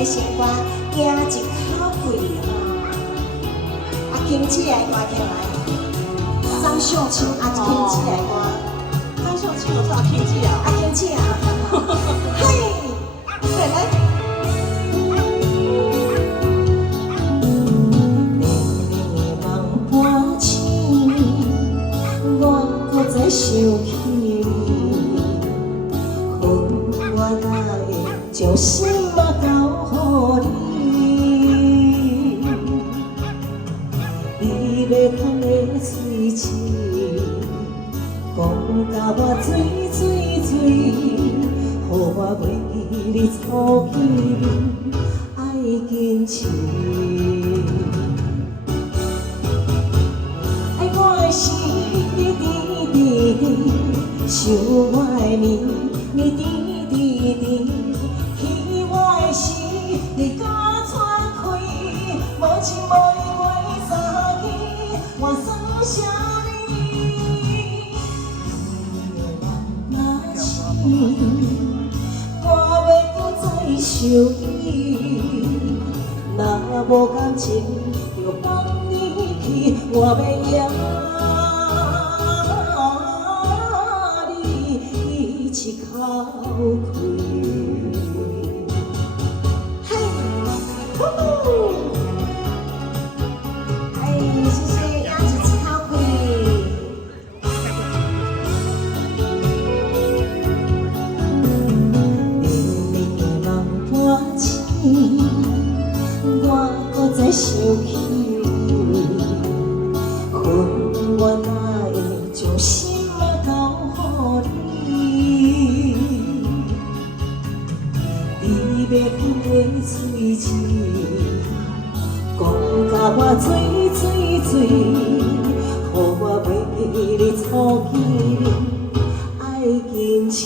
个生活行一口气嘛。啊，轻起来歌起来，张秀清啊，轻起来歌。张秀清有唱轻起啊？啊，轻起啊，嘿，再来。 再想起你，恨我来将心嘛交予你。你要喷的嘴舌，讲甲我醉醉醉，予我为你操起爱坚持。爱我的是你。 想我的你，你甜甜甜；希我的是你甲喘开，无情无义过三天，我算啥你？若是我要搁再想你，若无感情就放你去，我要赢。 一口气，嘿，呼呼，哎，谢谢鸭子一口气。明明的梦半醒，我搁再想起你，恨我哪会将心嘛交予你？ 要喷的嘴舌，讲甲我醉醉醉，予我为你操起爱坚持。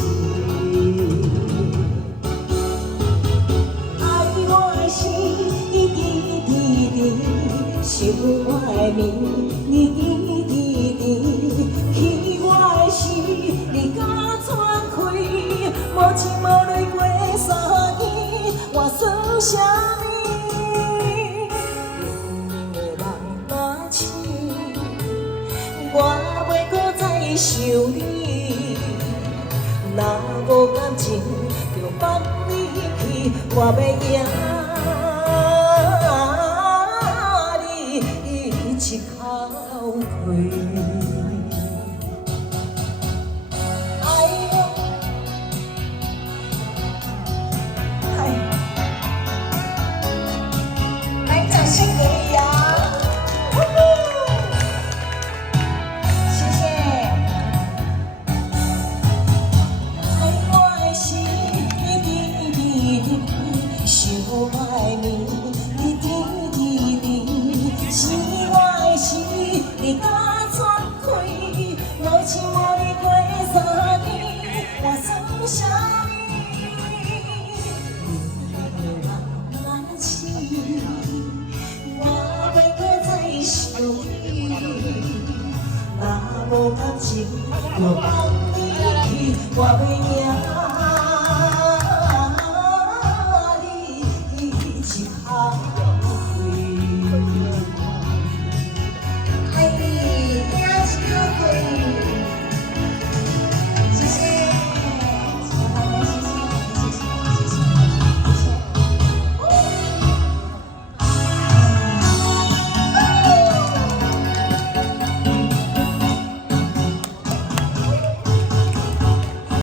爱我的是你甜甜甜，想我的面你甜甜甜，气我的是你甲喘开，无情无泪过三天。 我算啥你？明明的梦若醒，我袂搁再想你。若无感情，就放你去，我要赢你一口气。 谢谢呀，谢谢。爱我的是你甜甜甜，想我的面你甜甜甜，想我的是你甲喘开，无情无义过三天，我算啥你？ 无感情，就放你去，我要赢。